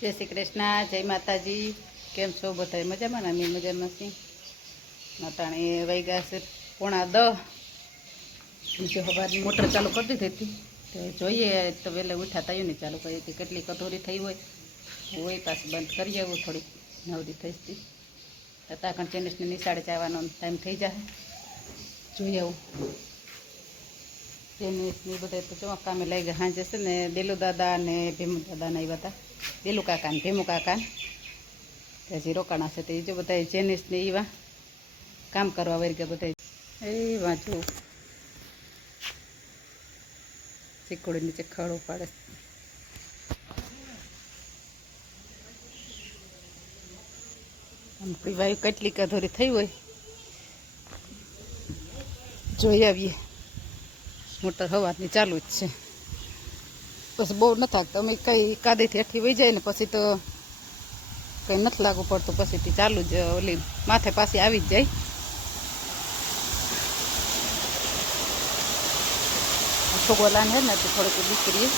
જય શ્રી કૃષ્ણ, જય માતાજી. કેમ છો બધા? મજામાં ને? અમે મજામાં છીએ. માતાણે વાગ્યા છે 9:30. બીજો સવારની મોટર ચાલુ કરી દીધી હતી. તો જોઈએ તો વહેલા ઉઠા થયું ને ચાલુ કરી હતી. કેટલી કટોરી થઈ હોય પાછી બંધ કરી આવું. થોડીક નવરી થઈ હતી. તાકણ ચેનિસને નિશાળે જવાનો ટાઈમ થઈ જાય. જોઈ આવું. ચેનિસની બધા તો ચમક કામે લઈ ગયા. સાંજે છે ને દેલુ દાદા ને ભીમુ દાદાને આવ્યા હતા. દેલુ કાકા ને ભીમુ કાકા હજી રોકાણા છે. તો એ જો બધા ચેનિસને એવા કામ કરવા વળી ગયા બધા. એ વાંચવું ચીકુડી નીચે ખડું પાડે. આમ પીવાયું કેટલી કધોરી થઈ હોય જોઈ આવીએ. મોટર હવારની ચાલુ જ છે. પછી બહુ ન થાકતા. અમે કંઈ કાદેથી હેઠી વહી જાય ને પછી તો કંઈ નથી લાગુ પડતું. પછીથી ચાલુ જ ઓલી માથે પાછી આવી જ જાય. છોગોલાને હે ને થોડીક દીકરીએ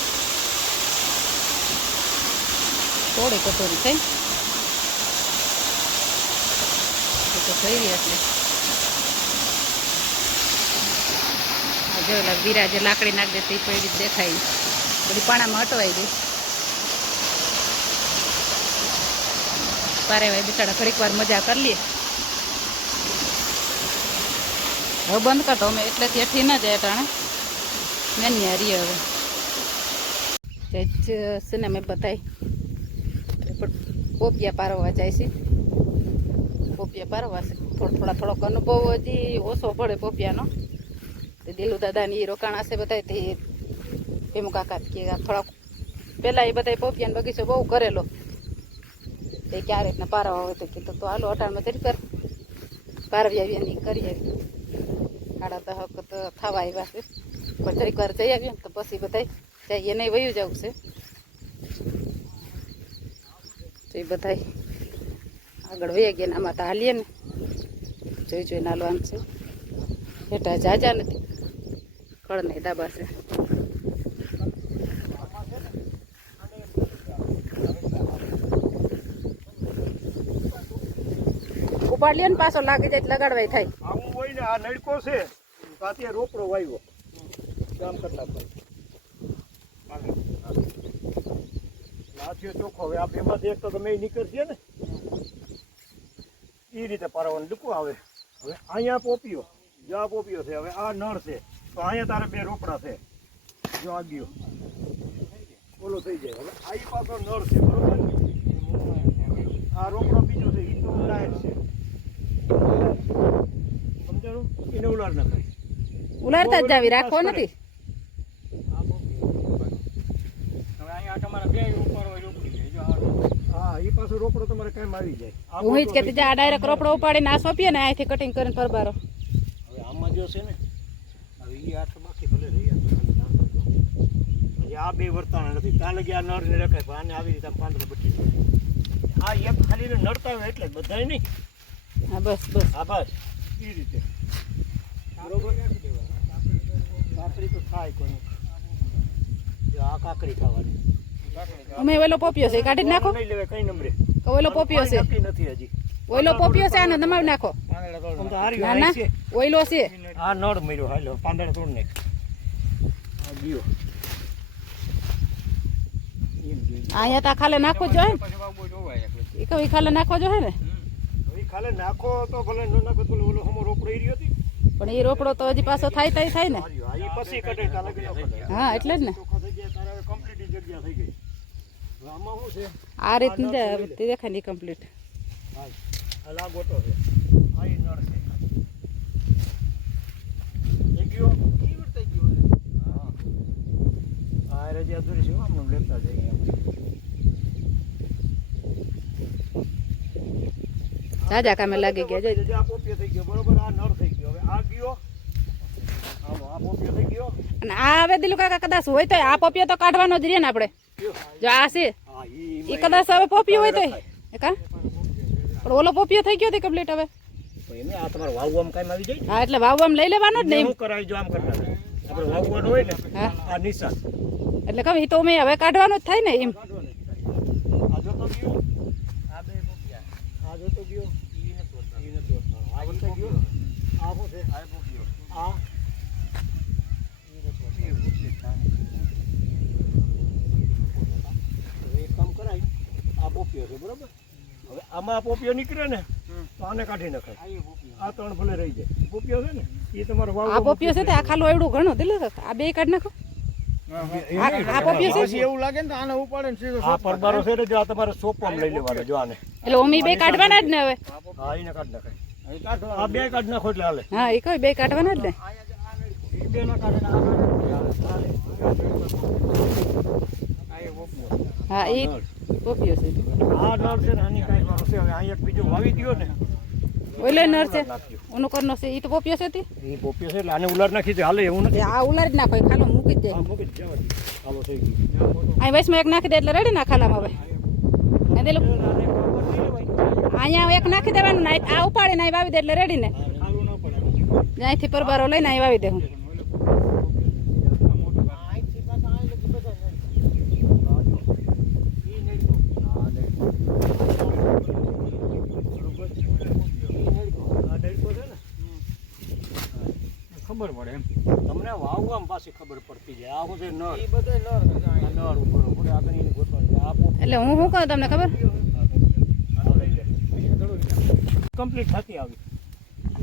થોડી કટોરી થઈ તો થઈ રહી. એટલે જો વિરાજે લાકડી નાખી દે તે પડી દેખાય. બધી પાણામાં હટવાઈ ગઈ. પારે ભાઈ બિચારા ઘડીક વાર મજા કરી લઈએ. હવે બંધ કરતો અમે એટલેથી હેઠી ન જાય ટાણે મેન્યા રહીએ. હવે છે ને અમે બધાય પોપિયા પારવા જાય છે. પોપિયા પારવા છે. થોડોક અનુભવ હજી ઓછો પડે પોપિયાનો. તે દેલુ દાદાની રોકાણા છે બધા. તે ભીમુ કાકા કે થોડાક પહેલાં એ બધા પોપિયાનો બગીચો બહુ કરેલો. તે ક્યારેક ને પારવા હોય તો કીધું તો હાલો અટાણમાં જરી કર પારવી આવીએ ને કરી આવી. 8:30 તો થવા આવ્યા છે. પણ જરીક વાર જઈ આવીએ ને તો પછી બધા જઈએ નહીં વયું જવું છે. તો એ બધા આગળ વહી ગયા ને આમાં તો હાલીએ ને જોઈને હાલવાનું છે. હેઠા જાજા નથી કળ નહીં ડાબા છે. ઉપાડ લે ને પાછો લાગી જાય લગાડવાય થાય. આવું હોય ને આ નડકો છે સાથે રોકડો વાવ્યો કામ કરતા લાથીઓ ચોખ્ખો. હવે આ બેમાંથી એક તો તમે નીકળશે ને એ રીતે પારવાનું ડૂકું આવે. હવે અહીંયા પોપિયો જો આ પોપિયો છે. હવે આ નળ છે તો અહીંયા તારે 2 રોકડા છે. જો આ ગયો ઓલો થઈ જાય. હવે આ પાછો નળ છે બરોબર. આ રોકડો બીજો છે એ તો લાઈટ છે. સમજાણું? એને ઉલાડ ના થાય. ઉલાડતા જ જાવી રાખવો નથી. હા એ પાછો રોકડો તમારે કામ આવી જાય. હું જ કહેતી જા ડાયરેક્ટ રોકડો ઉપાડીને આ સોંપીએ ને અહીંથી કટિંગ કરીને ફરબારો. હવે આમાં જો છે ને હવે એ આઠ બાકી ભલે રહી આ 2 વર્તાણા નથી. ત્યાં લગી આ નળ ને રખાય પણ આને આવી રીતે 15 બટી આ એક ખાલી નડતા હોય એટલે બધાય નહીં. હા બસ હા બસ એ રીતે બરોબર. કાકડી તો થાય કોઈ જો આ કાકડી ખાવાની. અમે ઓલો પોપિયો છે કાઢી નાખો. નહીં લેવે કઈ નંબરે ઓલો પોપિયો છે. નથી હજી ઓલો પોપિયો છે આને દમાવી નાખો. ના ના ઓઈલો છે. આ નળ મર્યો હાલો પાંદડા તોડ નાખ. આ ગયો અહીંયા તો ખાલે નાખવો જ જોઈએ ને. એ કઈ ખાલે નાખવો જોઈએ ને. હવે ખાલે નાખો તો ભલે ન નાખો તો ઓલો હમો રોકડો રહ્યો હતી. પણ એ રોકડો તો હજી પાછો થાય થાય ને. પછી કટે તાલે ગયો. હા એટલે જ ને. તારે કમ્પ્લીટ જગ્યા થઈ ગઈ. આમાં શું છે આ રીતની તે દેખાય નહીં કમ્પ્લીટ. હા આ લાગોટો છે. આ ઈ નળ છે. એ ગયો ઈ વર્તાઈ ગયો. હા આ રજા દૂરી છે આમ લેતા જઈએ. જાજા કામે લાગી ગયા જઈ. આ પોપિયો થઈ ગયો બરોબર. આ નળ થઈ ગયો. હવે આ ગયો હાલો આ પોપિયો થઈ ગયો. અને આ હવે દિલુ કાકા કદાચ હોય તો આ પોપિયો તો કાઢવાનો જ રહે ને આપણે. જો આ છે એ કદાચ હવે પોપિયો હોય તો કા પણ ઓલો પોપિયો થઈ ગયો તે કમ્પ્લીટ. હવે એમે આ તમારો વાવવામાં કામ આવી જાય. હા એટલે વાવવામાં લઈ લેવાનો જ નહીં. હું કરાવી જો આમ કરતા આપણે વાવવાનું હોય ને આ નિશાન એટલે કહું એ તો મેં હવે કાઢવાનું જ થાય ને એમ. આ જો ગયો આ બે પોપિયા આ જોતો ગયો ઈ નથી હોતા આ વખતે ગયો આ શું છે આ પોપિયો આ એક કામ કરાય આ પોપિયો છે બરોબર હવે આમાં પોપિયો નીકળે ને તો આને કાઢી નખાય આ ત્રણ ભલે રહી જાય પોપિયો છે ને એ તમારો વાવ આ પોપિયો છે તે આ ખાલો એવડું ઘણું દિલ આ બે કાઢ નાખો આ પોપિયો છે પછી એવું લાગે ને તો આને ઉપાડે ને સીધો આ પરબારો છે ને જો આ તમારે સોપમ લઈ લેવાનો જો આને એટલે ઓમી બે કાઢવાના જ ને હવે હા એને કાઢ નખાય આ બે કાઢ નાખો એટલે હાલે હા એ કઈ બે કાઢવાના જ ને એ બે ના કાઢે ને આ હા એ પોપિયો છે આ નળ છે ને આની કાંઈ વારો છે હવે અહીં એક બીજો વાવી દ્યો ને ઓલો નર છે ઓનો કરનો છે એ તો પોપિયો છે તે એ પોપિયો છે એટલે આને ઉલાર નાખી દે હાલે એવું નથી આ ઉલાર જ નાખો એ ખાલો મૂકી જ જાય હા મૂકી જ જવા દે હાલો થઈ ગયું અહીં વૈસમાં એક નાખી દે એટલે રેડી ના ખાલામાં હવે એ દે અહીંયા એક નાખી દેવાનું ને આ ઉપાડીને અહીં વાવી દે એટલે રેડી ને અહીંથી પરબારો લઈને અહીં વાવી દે હું ખબર પડે એમ તમને વાવવામાં પાછી ખબર પડતી જાય આ બધે નળ એ બધા નર નળ ઉપર પડે આગળ એની ગોતવાની આ એટલે હું શું કહું તમને ખબર કમ્પ્લીટ થતી આવી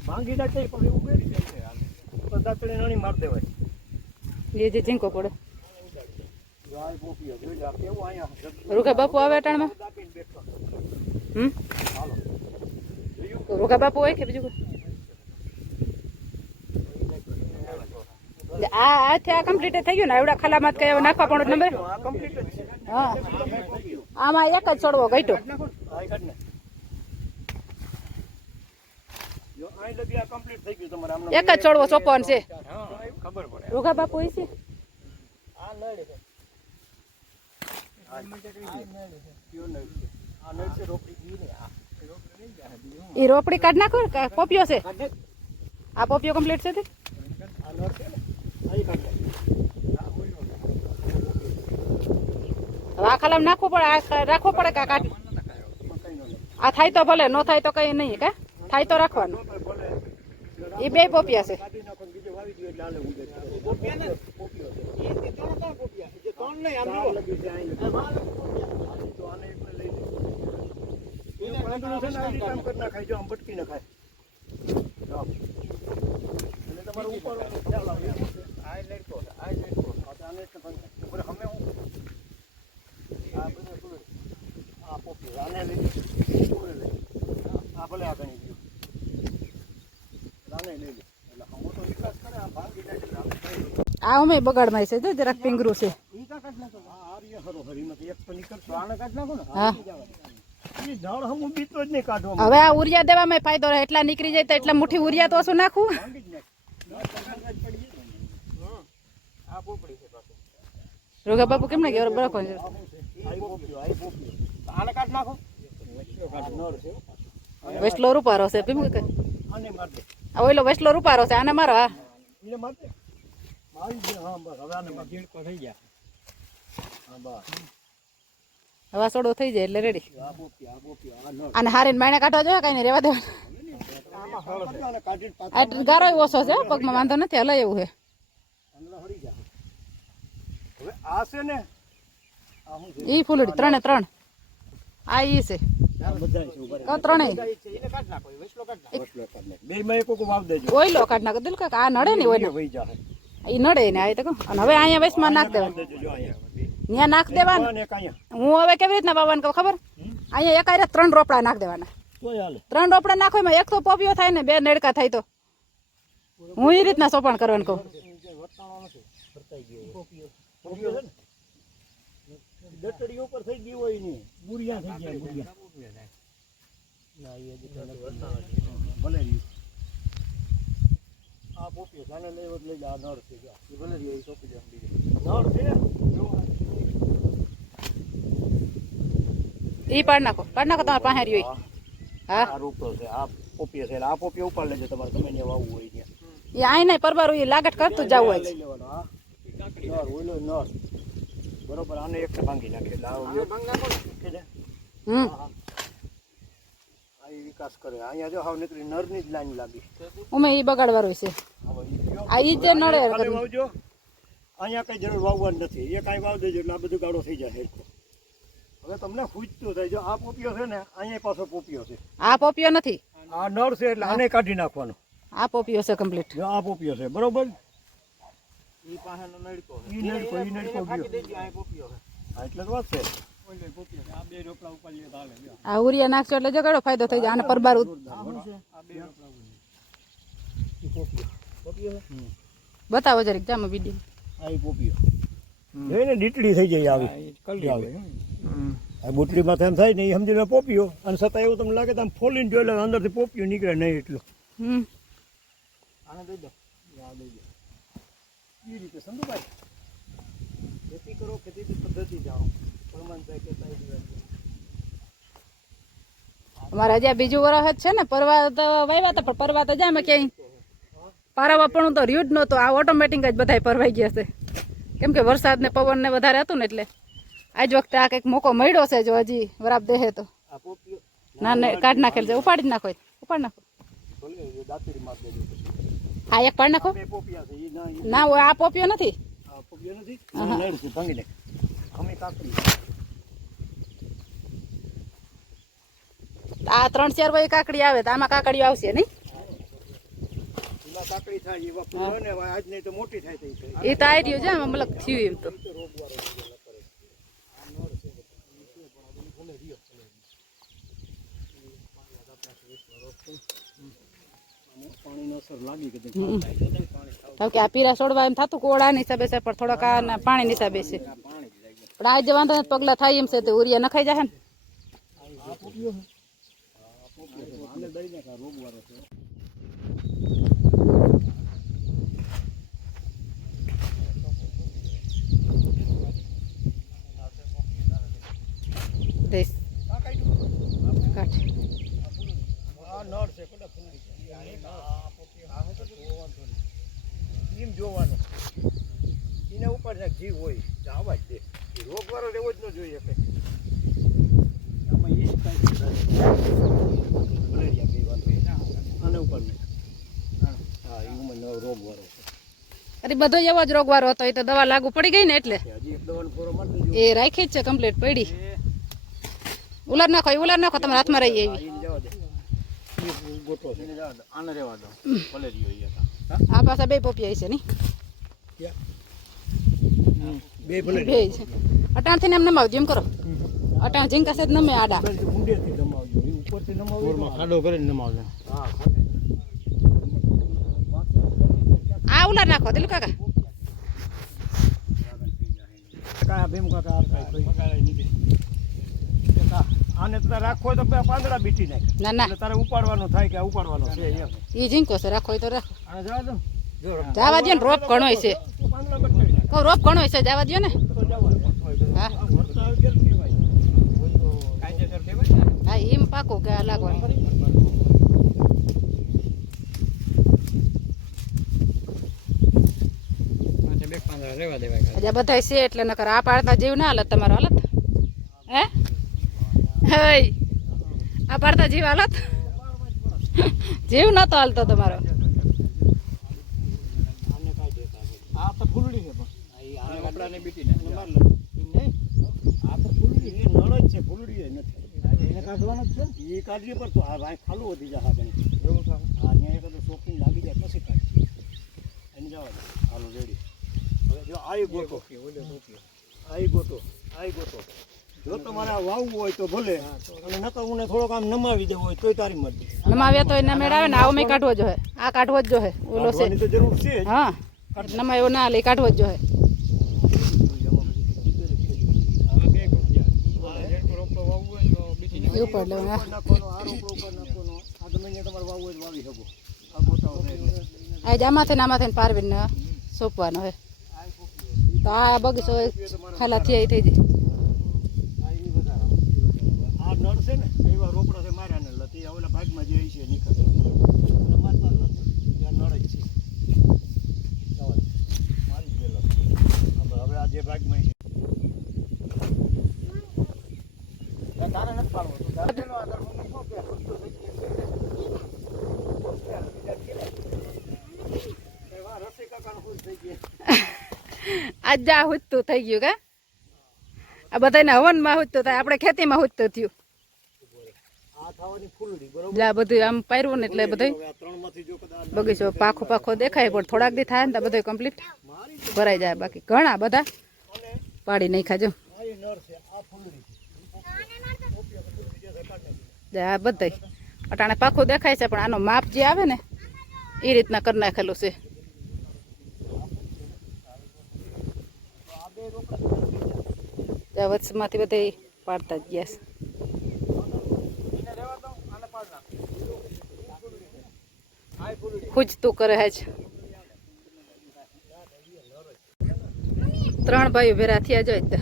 માંગી દાટે પછી ઉગેડી જાય છે હાલ તો દાંતડી નાની માર દેવાય એ જે ચીંકો પડે ગાય પોપિયો જોઈ જા કેવું અહીંયા રૂખા બાપુ આવે અટાણમાં દાંતીને બેઠો હમ હાલો રૂખા બાપુ હોય કે બીજું કોઈ આ આ કમ્પ્લીટ થઈ ગયું ને એવડા ખાલામાં કઈ નાખવા પણ નંબર આ કમ્પ્લીટ જ છે હા આમાં એક જ છોડવો ગઈટો આ કાઢ ને જો આ લગી આ કમ્પ્લીટ થઈ ગયું તમારે આમનો એક જ છોડવો સોપવાનો છે હા ખબર પડે રૂખા બાપુ હોય છે આ નળ છે આ નળ છે કયો નળ છે આ નળ છે રોપડી ઈ ને આ રોપડી નહીં જાય બીજું એ રોપડી કાઢ નાખો ને પોપિયો છે આ પોપિયો કમ્પ્લીટ છે તે આ નળ છે ને આ કાઢ હવે આ ખાલામાં નાખવું પડે આ રાખવો પડે કા કાઢ આ થાય તો ભલે નો થાય તો કઈ નહીં કા થાય તો રાખવાનું એ બે પોપિયા છે કાઢી નાખો બીજો વાવી દો એટલે હાલે ઉડે પોપિયા ને પોપિયો છે એ ત્રણ પોપિયા જે ત્રણ નહીં આમ જો લગી છે અહીં તો આને એક લઈ લે એ પાંદડું છે ને આ કામ કરી નાખાય જો આમ ભટકી નાખાય એટલે તમારે ઉપર ખ્યાલ આવે આ લડકો આને એટલે પણ અમે હું આ બધું થોડું આ પોપિયો આને લઈ લે આ ભલે આ ગણી ગયું આને લઈ લે એટલે હમો તો વિકાસ કરે આ ભાગી જાય એટલે આ અમે બગાડમાં છે જો જરાક પીંગરું છે ઈ કા કાઢ નાખો આ આર્ય હરો હરીમાંથી એક તો નીકળતો આને કાઢ નાખો ને હા ઈ ઝાડ હમું બીતો જ નહીં કાઢવામાં હવે આ ઉરિયા દેવામાં ફાયદો રહે એટલા નીકળી જાય તો એટલા મુઠ્ઠી ઉરિયા તો ઓછું નાખવું ભાંગી જ નાખ આ પોપડી છે પાછું રૂખા બાપુ કેમ ને ગયો બરાબર છે આઈ પોપ્યો આને કાઢ નાખો કાઢ નર છે વેસલો રૂપારો છે ભીમ કે આને માર દે આ ઓઈલો વેસલો રૂપારો છે આને મારો હા એને માર દે મારી દે હા બસ હવે આને માર જીડકો થઈ ગયા હા બસ હવા સોડો થઈ જાય એટલે રેડી આ પોપ્યો આ નર અને હારીને માણે કાઢવા જોઈએ કઈ નહીં રેવા દેવાનું આમાં હળ છે આને કાઢીને આ ગારો ઓછો છે પગમાં વાંધો નથી હલાય એવું છે પાંદડા હરી ગયા હવે આ છે ને આ શું છે ઈ ફૂલડી ત્રણે ત્રણ આ ઈ છે બધા છે ઉભા કો ત્રણેય એને કાઢ નાખો વસલો કાઢ નાખો બે માં એક વાવ દેજો ઓઈલો કાઢ નાખો દિલ કાક આ નડે ને ઓઈલો વહી જાહે ઈ નડે ને આ તો કહું અને હવે અહીંયા વેસમાં નાખ દેવાનું દેજો જો અહીંયા ત્યાં નાખ દેવાનું અને એક અહીંયા હું હવે કેવી રીતના વાવવાનું કહું ખબર અહીંયા એક આરે 3 રોપડા નાખ દેવાના તોય હાલે 3 રોપડા નાખો એમાં એક તો પોપિયો થાય ને 2 નડકા થાય તો હું એ રીતના સોપણ કરવાનું કહું વટાણો નથી ફરતાઈ ગયો પોપિયો છે ને દટડી ઉપર થઈ ગઈ હોય ની બુરિયા થઈ ગયા બુરિયા ના એ જ ભલે રહ્યું આ પોપિયો જાને લેવત લઈ જા નર છે જા એ ભલે રહ્યો એ સોપી દે નર છે જો ઈ પાડ નાખો તમારે પાસે રહ્યો હા આ રૂપો છે આ પોપિયો છે એટલે આ પોપિયો ઉપાડ લેજો તમારે ગમે ત્યાં વાવવું હોય ત્યાં એ આઈ નહીં પરબારું એ લાગટ કરતું જવું હોય લઈ લેવાનો હા નર ઓઈલો નર બરોબર આને એક ભાંગી નાખે એટલે આ ભાંગ નાખો ને કે હમ આ ઈ વિકાસ કરે અહીંયા જો હાવ નીકળી નરની જ લાઈન લાગી ઉમે ઈ બગાડવાળું છે હવે ઈ ગયો. આ ઈ જે નડે અહીંયા ખાલી વાવજો અહીંયા કઈ જરૂર વાવવાની નથી એ કાંઈ વાવ દેજો એટલે આ બધું ગાડો થઈ જાય હેરખો હવે તમને પૂછતું થાય જો આ પોપિયો છે ને અહીંયા પાછો પોપિયો છે આ પોપિયો નથી આ નળ છે એટલે આને કાઢી નાખવાનો આ પોપિયો છે કમ્પ્લીટ જો આ પોપિયો છે બરોબર ઈ પાસેનો નડકો ઈ નળકો ગયો દેજો આ પોપિયો છે હા, એટલે જ વાત છે ઓલે પોપિયો છે. આ બે રોપડા ઉપાડીએ તો હાલે જો આ ઉરિયા નાખશો એટલે જગાડો ફાયદો થઈ જાય આને પરબાર આ બે રોપડા ઉપાડીએ. ઈ પોપિયો પોપિયો છે બતાવો જરીક જામાં વિડીયો આ ઈ પોપિયો જોઈને ડીટડી થઈ જાય આવી કલ્લી આવે આ બુટલીમાં એમ થાય ને એ સમજી લો પોપિયો અને છતાં એવું તમને લાગે તો આમ ફોલીને જોઈ લે અંદરથી પોપિયો નીકળે નહીં એટલું હમ આને દઈ દો આ દઈ દો એ રીતે સંધુભાઈ ખેતી કરો ખેતીની પદ્ધતિ જાણો પરમાનભાઈ કહેતા એ વાત અમારા જ્યાં બીજું વરસ જ છે ને પરવા તો વાવ્યા હતા પણ પરવા તો જામે ક્યાંય પારાવા પણ તો રહ્યું જ નહોતું આ ઓટોમેટિક જ બધાય પરવાઈ ગયા છે કેમ કે વરસાદ ને પવન ને વધારે હતું ને એટલે આજ વખતે આ કંઈક મોકો મળ્યો છે જો હજી વરાપ દેહે તો આ પોપિયો ના ને કાઢ નાખેલ છે ઉપાડી જ નાખો ઉપાડ નાખો ભલે એ દાંતરી માર દેજો પછી હા એક પાડ નાખો બે પોપિયા છે એ ના ના હોય આ પોપિયો નથી આ પોપિયો નથી લડ છે ભાંગી નાખ અમે કાકડી આ 3-4 વય કાકડી આવે તો આમાં કાકડીઓ આવશે નહીં એમાં કાકડી થાય એવા ફૂલ ને આજ નહીં તો મોટી થાય તો એ તો આવી રહ્યું છે આમાં મતલબ થયું એમ તો પાણીનો અસર લાગી કે કારણ કે આ પીરા છોડવા એમ થતું કોળાની હિસાબે છે પણ થોડાક આ પાણીની હિસાબે છે પણ આ જે વાંધો નથી, પગલા થાય એમ છે તો ઉરિયા નખાઈ જાય ને આને દઈ નાખ આ રોગવાળો છે દઈશ કાઢ આ નળ છે કોડા ફૂલી એમ જોવાનું એને ઉપર ને જીવ હોય તો આવા જ દે એ રોગવાળો રહેવો જ ન જોઈએ કે આમાં ઈ મલેરિયા કઈ વાત આને ઉપર ને હા એ ઉમર નવો રોગવાળો છે અરે બધો એવો જ રોગવાળો હતો એ તો દવા લાગુ પડી ગઈ ને એટલે હજી એક દવાનો ફોરો મારી દેજો એ રાખી જ છે કમ્પ્લીટ પડી ઉલાર નાખો તમારા હાથમાં રહી એવી એને જવા દે એ ગોટો છે આને રહેવા દો ભલે રહ્યો ઈ હતા આ પાછા બે પોપિયા છે નહીં બે ભલે બે છે અટાણથી ને એમ નમાવજો એમ કરો અટાણ ઝીંકા છે નમે આડા ઊંડેથી નમાવજો એ ઉપરથી નમાવજો પૂરમાં ખાડો કરીને નમાવજો હા આ ઉલાર નાખો દિલુ કાકા કાકા ભીમ કાકા આ કાંઈ પગાડે નીકળી આને તો તારે રાખવો હોય તો બે પાંદડા બીટી નાખ ના ના એટલે તારે ઉપાડવાનું થાય કે આ ઉપાડવાનો છે એમ એ ઝીંકો છે રાખો એ તો રાખો આને જવા દો જો જવા દો ને રોપ ઘણો છે પાંદડા બચાવી નાખ કહું રોપ ઘણો છે જવા દો ને તો જવાનું હા આ વરસાદ ગેલ કહેવાય કાયદેસર કહેવાય ને હા એમ પાકું કે આ લાગવાનું પાંચે બે પાંદડા રહેવા દેવાય હજા બધા છે એટલે નકર આ પાડતા જીવ ના હાલત તમારો હાલત હે હઈ આ પાડતા જીવ હાલત જીવ નતો હાલતો તમારો આને કાંઈ દેતા આ તો ફૂલડી છે પણ આને કપડાને બીટી ને માર લો નહીં આ તો ફૂલડી એ નળ જ છે ફૂલડી એ નથી એને કાઢવાનો જ છે એ કાઢીએ પર તો આ ભાઈ ખાલું વધી જાય હા એવું થાય હા ત્યાં એક શોખીન લાગી જાય પછી કાઢી એને જવા દે હાલો રેડી હવે જો આઈ ગોતો આઈ ગોતો જો તમારે આ વાવવું હોય તો ભલે અને નકર ઉને થોડોક આમ નમાવી દેવો હોય તોય તારી મરજી નમાવ્યા તો એના મેળ આવે ને આવો મેં કાઢવો જોઈએ આ કાઢવો જ જોઈએ ઓલો છે કાઢવાની તો જરૂર છે જ. હા નમાવ્યો ના લે કાઢવો જ જોઈએ આ બે ગુંજ્યા આ જેટલો રોપડો વાવવો હોય તો બીટી ને એ ઉપર લેવાનું ઉપર નાખવાનો આ રોપડો ઉપર નાખવાનો આ ગમે ત્યાં તમારે વાવવું હોય તો વાવી શકો આ ગોતાવો છે એટલે આજ આમાંથી પારવીને સોંપવાનો હોય તો આ બગીચો ખાલા થઈ જાય આ ઈ વધારે આ નળ છે ને એવા રોપડા છે માર્યા ને લતી ઓલા ભાગમાં જે છે નીકળે અને મારતા નથી ત્યાં નળ જ છે જવા દે. મારી જ ગયેલો હવે આ જે ભાગમાં છે તારે નથી પાડવો તો દાદાનો આધાર મમ્મી શું કે ખુશ થઈ ગઈ રસી કાકાનો ખુશ થઈ ગયા આજ જા હુજતું થઈ ગયું કા આ બધાને હવનમાં હુજતું થાય આપણે ખેતીમાં હુજતું થયું આ થવાની ફૂલડી બરોબર જા બધું આમ પાર્યું ને એટલે બધું હવે આ ત્રણમાંથી જો કદાચ બગીચો પાખો પાખો દેખાય પણ થોડાક દી થાય ને તો બધું કમ્પ્લીટ ભરાઈ જાય બાકી ઘણા બધા પાડી નહીં ખાજો આ એ નર છે આ ફૂલડી આ બધા અટાણે પાખું દેખાય છે પણ આનો માપ જે આવે ને એ રીતના કરી નાખેલું છે ત્યાં વચ્ચેમાંથી બધા પાડતા જ ગયા છે ખૂજતું કરે છે ત્રણ ભાઈઓ ભેરા થયા જોઈ તો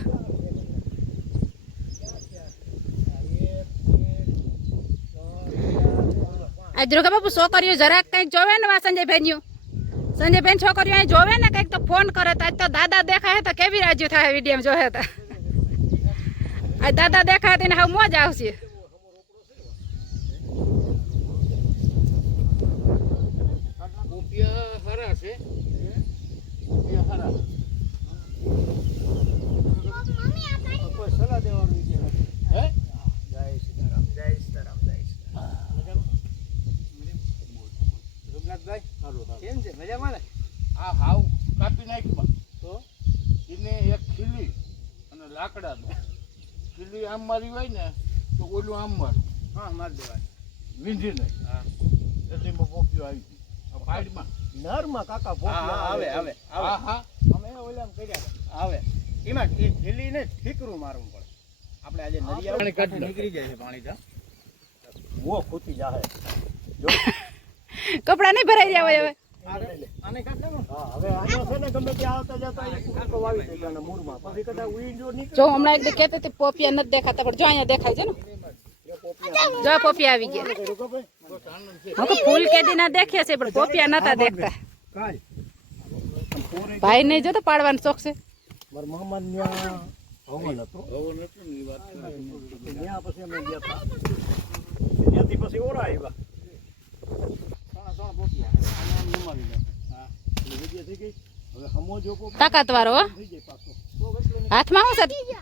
આજ રોકા બાપુ છોકરીઓ જરાક કંઈક જોવે ને વા સંજયભાઈ છોકરીઓ અહીં જોવે ને કંઈક તો ફોન કરે તો આજ તો દાદા દેખાય તો કેવી રાજી થાય વિડીયો જોહે તો આજ દાદા દેખાય તેને હવે મોજ આવશે પોપિયા હરા છે પોપિયા હરા કોઈ સલાહ દેવાનું છે હે જય સીતારામ જય સીતારામ જય સીતારામ રઘુનાથભાઈ સારું કેમ છે મજામાં ને આ હાવ કાપી નાખ્યું તો એને એક ખીલી અને લાકડાનો ખીલી આમ મારી હોય ને તો ઓલું આમ મારું હા મારી દેવાય વીંધીને હા એટલે એમાં પોપિયો આવી ગયો પાડમાં નરમાં કાકા હા આવે આવે હા હા અમે ઓલામ કર્યા આવે એમાં એ ઢીલીને ઠીકરું મારવું પડે આપણે આજે નરિયા નીકળી જાય છે પાણી તો મોં ખૂટી જાહે જો કપડા નહીં ભરાઈ રહ્યા હોય હવે આને કાઢ લેવો હા હવે આનો છે ને ગમે ત્યાં આવતા જતા એ કાકો વાવી દેવાના મૂળમાં પછી કદાચ ઉઈન જો નીકળે જો હમણાં એક દી કહેતી હતી પોપિયા નથી દેખાતા પણ જો અહીંયા દેખાય છે ને જો પોપિયા આવી ગયા હું તો ફૂલ કેદી ના દેખીએ છે પણ પોપિયા નતા દેખતા કાઈ ભાઈ નહીં જો તો પાડવાનો શોખ છે મારા મામા ન્યા હવન હતો હવે નતું ની વાત ત્યાં પછી અમે ગયા હતા ત્યાંથી પછી ઓરા આવ્યા ત્રણ પોપિયા નમાવી લે હા એટલે જગ્યા થઈ ગઈ હવે હમો જો પોપિયા તાકાત વાળો હો થઈ જાય પાછો હાથમાં શું છે